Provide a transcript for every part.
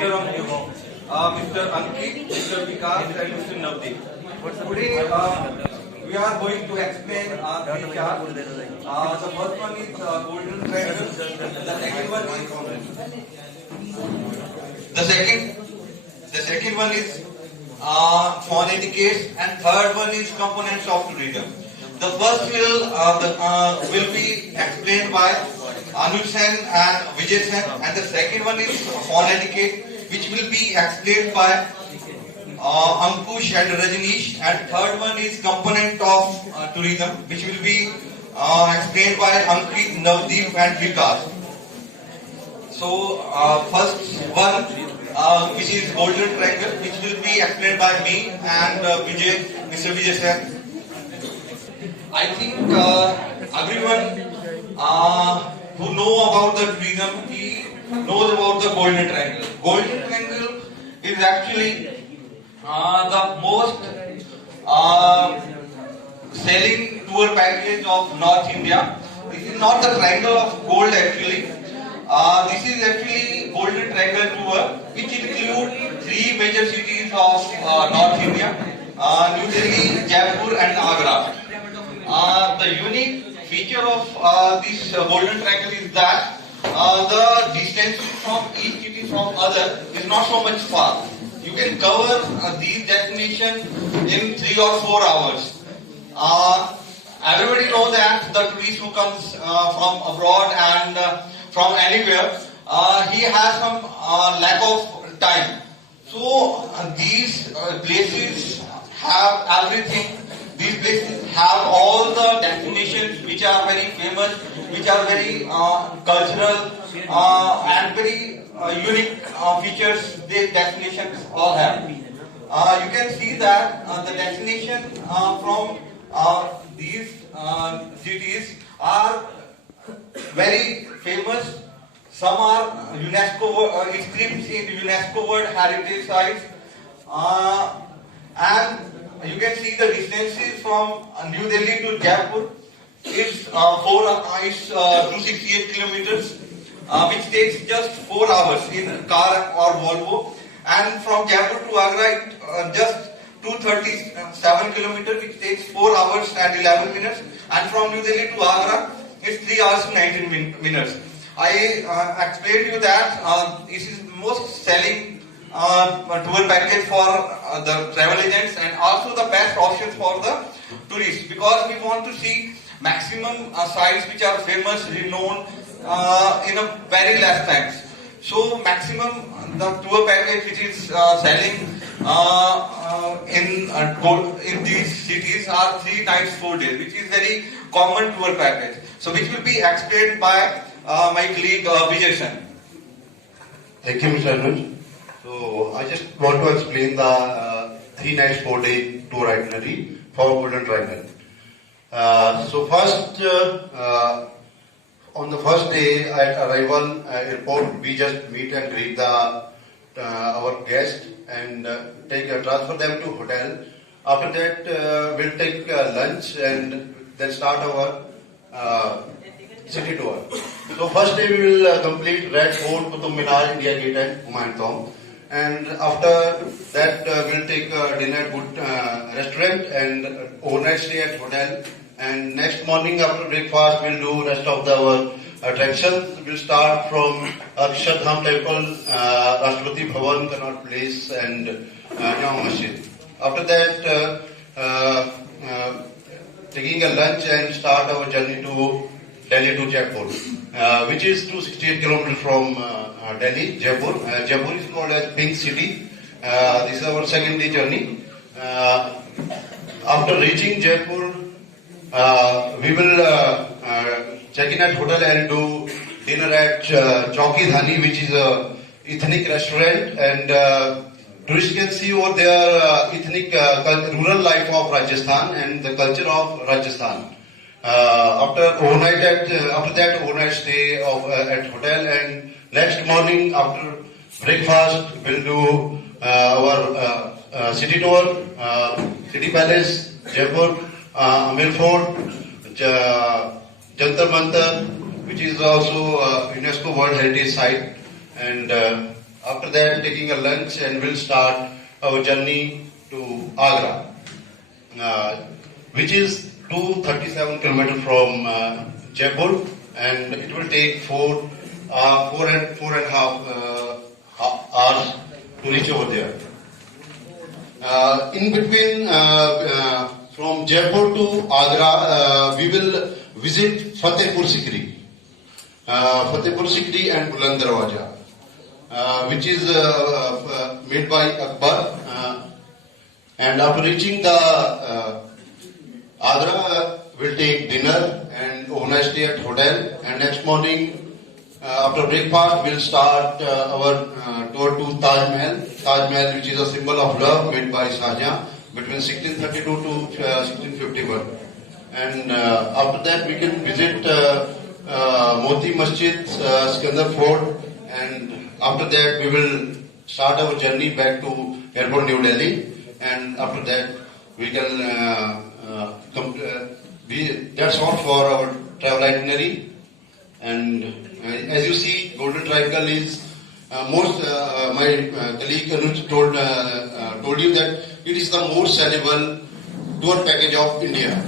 here on you, Mr. Ankit, Mr. Vikas, and Mr. Navdeep. Today, we are going to explain three charts. The first one is golden triangle. The second one is phonetic case, and third one is components of tourism. The first will be explained by Anuj Sen and Vijay Sen, and the second one is phonetic case, which will be explained by Ankush and Rajneesh, and third one is component of tourism, which will be explained by Ankit, Navdeep, and Vikas. So first one, which is golden triangle, which will be explained by me and Mr. Vijay Sen. I think everyone who know about the tourism, he knows about the golden triangle. Golden triangle is actually the most selling tour package of North India. This is not the triangle of gold actually. This is actually golden triangle tour, which include three major cities of North India: New Delhi, Jaipur, and Agra. The unique feature of this golden triangle is that the distance from each city from other is not so much far. You can cover these destinations in 3 or 4 hours. Everybody knows that the tourist who comes from abroad and from anywhere, he has some lack of time. So these places have everything. These places have all the destinations which are very famous, which are very cultural and very unique features. These destinations all have. You can see that the destination from these cities are very famous. Some are UNESCO inscripted in UNESCO World Heritage Sites, and you can see the distances from New Delhi to Jaipur. It's 268 kilometers, which takes just 4 hours in car or Volvo. And from Jaipur to Agra, just 237 kilometers, which takes 4 hours and 11 minutes. And from New Delhi to Agra, it's 3 hours and 19 minutes. I explained to you that this is the most selling tour package for the travel agents, and also the best options for the tourists, because we want to see maximum sites which are famous, renowned in a very less time. So maximum the tour package which is selling in these cities are 3 nights 4 days, which is very common tour package. So which will be explained by my colleague Vijay Sen. Thank you, Mr. Anuj. So I just want to explain the 3 nights 4 day tour itinerary for Golden Triangle. So first, on the first day at arrival airport, we just meet and greet our guests and transfer them to hotel. After that, we'll take lunch and then start our city tour. So first day we will complete Red Fort, Qutub Minar, India Gate, and Humayun Tomb. And after that, we'll take dinner at good restaurant and overnight stay at hotel. And next morning after breakfast, we'll do rest of our attractions. We'll start from Akshardham Temple, Rashtrapati Bhavan, Connaught Place, and Jama Masjid. After that, taking a lunch and start our journey to Delhi to Jaipur, which is 268 kilometers from Delhi, Jaipur. Jaipur is called as Pink City. This is our second day journey. After reaching Jaipur, we will check in at hotel and do dinner at Chowki Dhani, which is a ethnic restaurant, and tourists can see over there ethnic rural life of Rajasthan and the culture of Rajasthan. After that overnight stay at hotel, and next morning after breakfast we'll do our city tour, City Palace, Jaipur, Amir Fort, Jantar Mantar, which is also UNESCO World Heritage Site, and After that, taking a lunch, and we'll start our journey to Agra, which is 237 kilometers from Jaipur, and it will take four and a half hours to reach over there. In between, from Jaipur to Agra, we will visit Fatehpur Sikri. Fatehpur Sikri and Buland Darwaja, which is made by Akbar. And after reaching the Agra, we'll take dinner and overnight stay at hotel. And next morning, after breakfast, we'll start our tour to Taj Mahal. Taj Mahal, which is a symbol of love made by Shah Jahan between 1632 to 1651. And after that, we can visit Moti Masjid, Sikandar Fort, and after that, we will start our journey back to airport New Delhi. And after that, we can that's all for our travel itinerary. And as you see, Golden Triangle is my colleague Anuj told you that it is the most sellable tour package of India.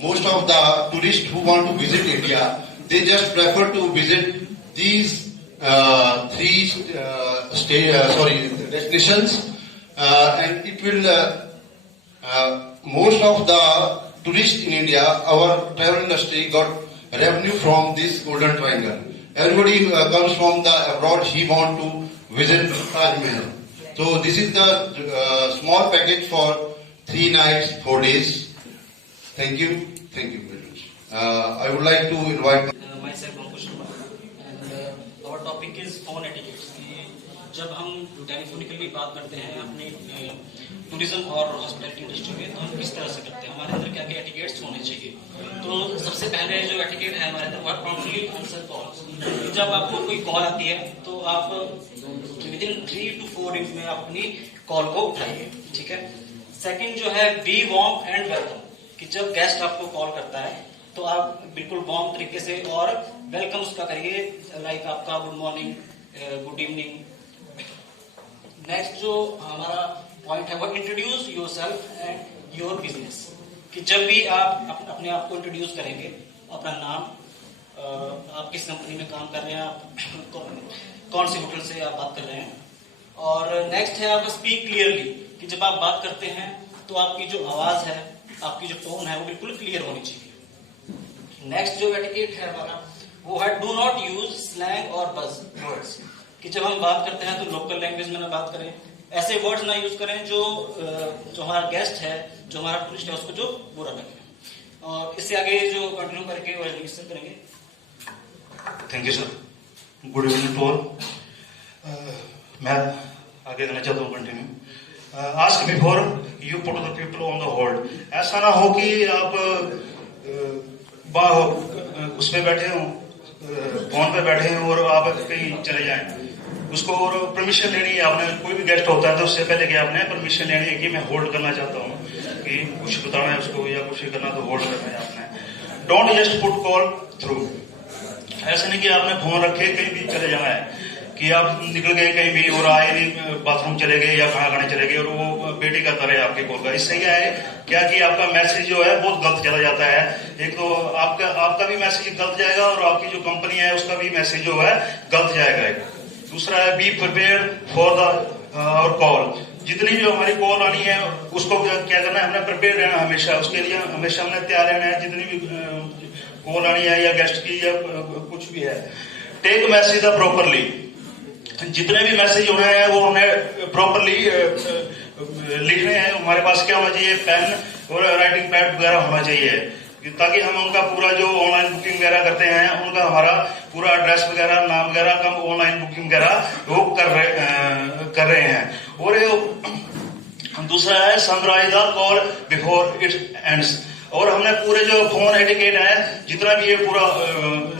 Most of the tourists who want to visit India, they just prefer to visit these three destinations, and it will most of the tourists in India, our travel industry got revenue from this Golden Triangle. Everybody comes from the abroad, he want to visit Taj Mahal. So this is the small package for 3 nights, 4 days. Thank you very much. I would like to invite myself Ankush Kumar, and our topic is phone etiquette. जब हम टेलीफोनिकली बात करते हैं अपने टूरिज्म और hospitality industry में, तो हम किस तरह से करते हैं, हमारे अंदर क्या क्या एटिकेट्स होने चाहिए। तो सबसे पहले जो एटिकेट है हमारे अंदर, वह प्रॉम्प्टली आंसर कॉल। जब आपको कोई कॉल आती है तो आप विदिन 3 to 4 days में अपनी कॉल को उठाइए, ठीक है। सेकंड जो है, बी वार्म एंड वेलकम, कि जब गेस्ट आपको कॉल करता है तो आप बिल्कुल वार्म तरीके से और वेलकम उसका करिए, लाइक आपका good morning, good evening. Next जो हमारा पॉइंट है वो introduce yourself and your business, कि जब भी आप अपने आप को इंट्रोड्यूस करेंगे, अपना नाम, आप किस कंपनी में काम कर रहे हैं, आप कौन सी होटल से आप बात कर रहे हैं। और नेक्स्ट है आप स्पीक क्लियरली, कि जब आप बात करते हैं तो आपकी जो आवाज है, आपकी जो टोन है वो बिल्कुल क्लियर होनी चाहिए। नेक्स्ट जो एटिकेट है हमारा वो है डू नॉट यूज स्लैंग और बज वर्ड्स, कि जब हम बात करते हैं तो लोकल लैंग्वेज में ना बात करें, ऐसे वर्ड्स ना यूज करें जो हमारा गेस्ट है, जो हमारा टूरिस्ट है, उसको जो बुरा लगे। और इससे आगे जो कंटिन्यू करके वो एजुकेशन करेंगे। Thank you sir, good evening to all. मैं आगे देना चाहता हूँ continue. Ask before you put the people on the hold. ऐसा ना हो कि आप उस पे बैठे हो, फोन पे बैठे हैं और आप कहीं चले जाएं, उसको और परमिशन लेनी है आपने। कोई भी गेस्ट होता है तो उससे पहले कि आपने परमिशन लेनी है कि मैं होल्ड करना चाहता हूँ, कि कुछ बताना है उसको या कुछ करना, तो होल्ड करना है आपने। Don't just put call through. ऐसा नहीं कि आपने फोन रखे कहीं भी चले जाना है, कि आप निकल गए कहीं भी और आए नहीं, बाथरूम चले गए या खाना खाने चले गए और वो बेटी करता रहे आपके कॉल का। इससे क्या है कि आपका मैसेज जो है बहुत गलत चला जाता है। एक तो आपका भी मैसेज गलत जाएगा और आपकी जो कंपनी है उसका भी मैसेज जो है गलत जाएगा। दूसरा है be prepared for the our call. जितनी भी हमारी कॉल आनी है उसको क्या करना है, हमने प्रिपेयर रहना हमेशा, उसके लिए हमेशा हमने तैयार रहना है। जितनी भी कॉल आनी है या गेस्ट की या कुछ भी है, टेक मैसेज प्रॉपरली। जितने भी मैसेज होने हैं वो हमें प्रॉपरली लिखने हैं। हमारे पास क्या होना चाहिए, पेन और राइटिंग पैड वगैरह होना चाहिए, ताकि हम उनका पूरा जो ऑनलाइन बुकिंग वगैरह करते हैं उनका हमारा पूरा एड्रेस वगैरह, नाम वगैरह, हम ऑनलाइन बुकिंग वगैरह वो कर रहे हैं। और दूसरा है summarise the call before it ends. और हमने पूरे जो फोन एटिकेट है, जितना भी ये पूरा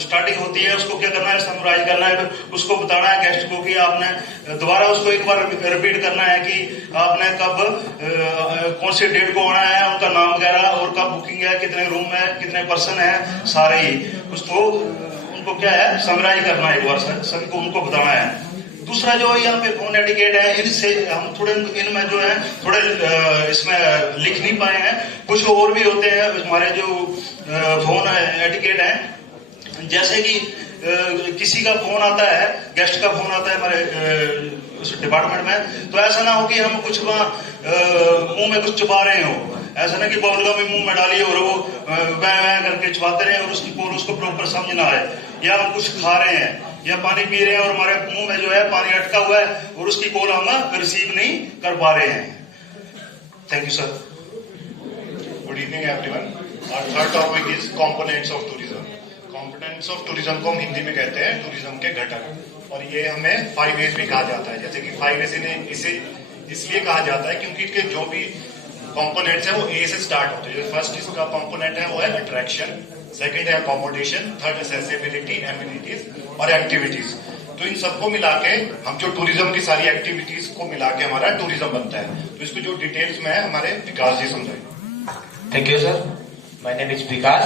स्टार्टिंग होती है, उसको क्या करना है, समराइज करना है, उसको बताना है गेस्ट को कि आपने दोबारा उसको एक बार रिपीट करना है कि आपने कब कौन सी डेट को आना है, उनका नाम वगैरह और कब बुकिंग है, कितने रूम है, कितने पर्सन है, सारे ही उसको उनको क्या है समराइज करना है, एक बार सभी को उनको बताना है। दूसरा जो यहाँ पे फोन एटिकेट है, इनसे हम थोड़े इनमें जो है थोड़े इसमें लिख नहीं पाए हैं। कुछ और भी होते हैं हमारे जो फोन एटिकेट है, जैसे कि किसी का फोन आता है, गेस्ट का फोन आता है हमारे उस डिपार्टमेंट में, तो ऐसा ना हो कि हम कुछ वहाँ मुंह में कुछ चुपा रहे हो। ऐसा ना कि बबलगम में मुंह में डालिए और वो वह करके चबाते रहे और उसको प्रॉपर समझ ना आए। या हम कुछ खा रहे हैं या पानी पी रहे हैं और हमारे मुंह में जो है पानी अटका हुआ है और उसकी कॉल हम रिसीव नहीं कर पा रहे हैं। Thank you sir. Good evening everyone. Our third topic is components of tourism. Components of tourism को हम हिंदी में कहते हैं टूरिज्म के घटक, और ये हमें 5 A's भी कहा जाता है। जैसे कि 5 A's इसे इसलिए कहा जाता है क्योंकि इसके जो भी कंपोनेंट्स है वो ए से स्टार्ट होते हैं। फर्स्ट इसका कंपोनेंट है वो है अट्रैक्शन, सेकंड है अकोमोडेशन, थर्ड एक्सेसिबिलिटी, एमिनिटीज और एक्टिविटीज। तो इन सबको मिला के हम जो टूरिज्म की सारी एक्टिविटीज को मिला के हमारा टूरिज्म बनता है। तो इसको जो डिटेल्स में है हमारे विकास जी समझाएंगे। Thank you sir. My name is Vikas.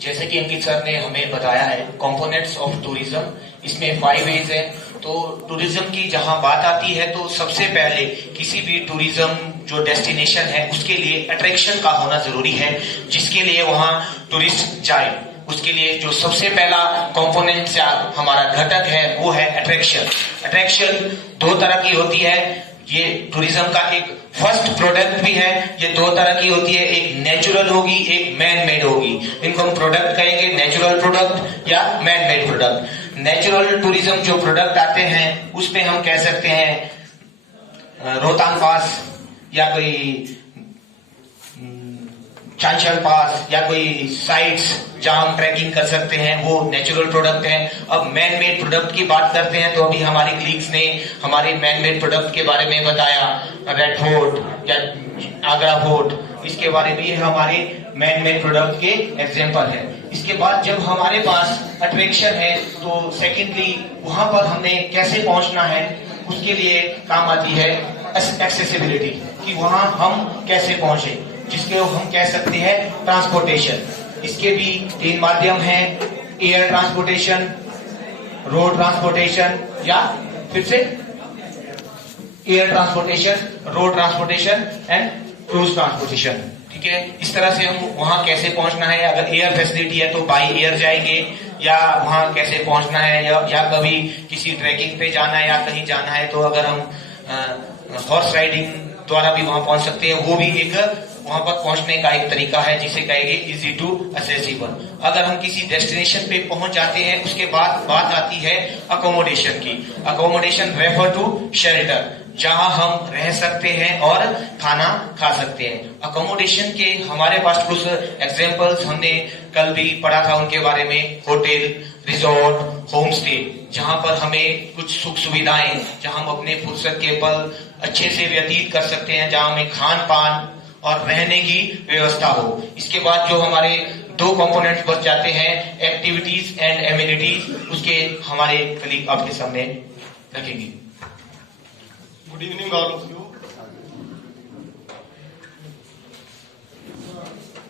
जैसे कि अंकित सर ने हमें बताया है कंपोनेंट्स ऑफ टूरिज्म, इसमें 5 A's है। तो टूरिज्म की जहां बात आती है तो सबसे पहले किसी भी टूरिज्म जो डेस्टिनेशन है उसके लिए अट्रैक्शन का होना जरूरी है, जिसके लिए वहां टूरिस्ट जाए। उसके लिए जो सबसे पहला कंपोनेंट या हमारा घटक है वो है अट्रैक्शन। अट्रैक्शन 2 तरह की होती है। ये टूरिज्म का एक फर्स्ट प्रोडक्ट भी है। ये 2 तरह की होती है, एक नेचुरल होगी, एक मैन मेड होगी। इनको हम प्रोडक्ट कहेंगे, नेचुरल प्रोडक्ट या man made product. Natural tourism जो प्रोडक्ट आते हैं उसमें हम कह सकते हैं रोहतांग पास या कोई चांचल पास या कोई साइट्स जहां हम ट्रैकिंग कर सकते हैं, वो नेचुरल प्रोडक्ट है। अब मैन मेड प्रोडक्ट की बात करते हैं तो अभी हमारे कलीग्स ने हमारे मैन मेड प्रोडक्ट के बारे में बताया, रेड फोर्ट या आगरा फोर्ट, इसके बारे में ये हमारे मैन मेड प्रोडक्ट के एग्जाम्पल है। इसके बाद जब हमारे पास अट्रैक्शन है तो सेकेंडली वहां पर हमने कैसे पहुंचना है उसके लिए काम आती है एक्सेसिबिलिटी, कि वहां हम कैसे पहुंचे, जिसके हम कह सकते हैं ट्रांसपोर्टेशन। इसके भी 3 माध्यम हैं, एयर ट्रांसपोर्टेशन, रोड ट्रांसपोर्टेशन या फिर से air transportation, road transportation and cruise transportation. ठीक है, इस तरह से हम वहां कैसे पहुंचना है। अगर एयर फैसिलिटी है तो बाई एयर जाएंगे, या वहां कैसे पहुंचना है, या कभी किसी ट्रैकिंग पे जाना है या कहीं जाना है तो अगर हम हॉर्स राइडिंग द्वारा भी वहां पहुंच सकते हैं। वो भी एक वहां पर पहुंचने का एक तरीका है जिसे कहेंगे इजी टू असेसिबल। अगर हम किसी डेस्टिनेशन पे पहुंच जाते हैं उसके बाद बात आती है अकोमोडेशन की। अकोमोडेशन रेफर टू शेल्टर, जहां हम रह सकते हैं और खाना खा सकते हैं। अकोमोडेशन के हमारे पास कुछ एग्जांपल्स हमने कल भी पढ़ा था, उनके बारे में होटल, रिजॉर्ट, होम स्टे, जहां पर हमें कुछ सुख सुविधाएं, जहां हम अपने फुर्सत के पल अच्छे से व्यतीत कर सकते हैं, जहां हमें खान पान और रहने की व्यवस्था हो। इसके बाद जो हमारे 2 कंपोनेंट्स बच जाते हैं, एक्टिविटीज एंड एमिनिटीज, उसके हमारे कलीग आपके सामने रखेंगे। Good evening all of you.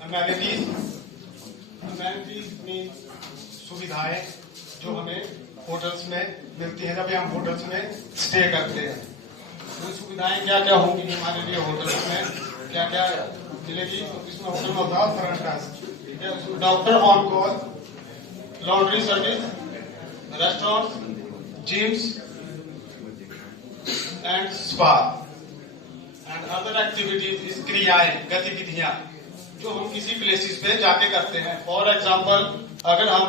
Amenities means सुविधाएं जो हमें होटल्स में मिलती है जब हम होटल्स में स्टे करते हैं। वो सुविधाएं क्या क्या होंगी हमारे लिए होटल्स में, क्या क्या मिलेगी। इसमें होटल में होता है front desk, doctor on call, laundry service, restaurant, gyms and spa and other activities, क्रियाएं, गतिविधियां जो हम किसी प्लेसेस पे जाके करते हैं। फॉर एग्जाम्पल अगर हम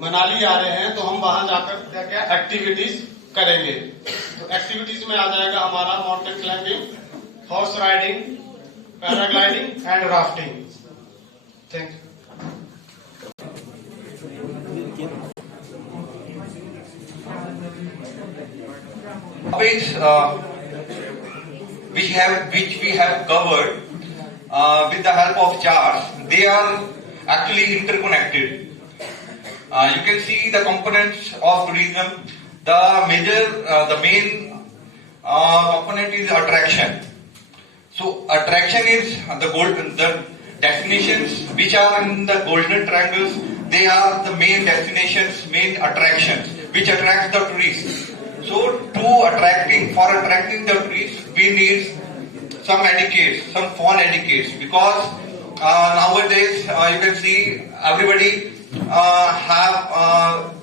मनाली आ रहे हैं तो हम वहां जाकर क्या क्या एक्टिविटीज करेंगे। तो एक्टिविटीज में आ जाएगा हमारा mountain climbing, horse riding, paragliding and rafting. Thank you. Topics which we have covered with the help of charts, they are actually interconnected. You can see the components of tourism. The main component is attraction. So attraction is the destinations which are in the golden triangles. They are the main destinations, main attractions which attracts the tourists. So for attracting the tourists, we need some etiquette, some phone etiquette, because nowadays you can see everybody have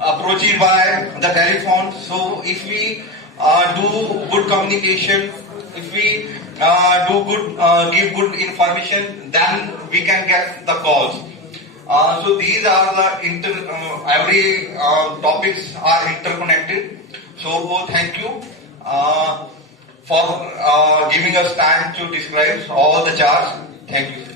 approached by the telephone. So if we do good communication, if we give good information, then we can get the calls. So these are the every topics are interconnected. So thank you for giving us time to describe all the charts. Thank you.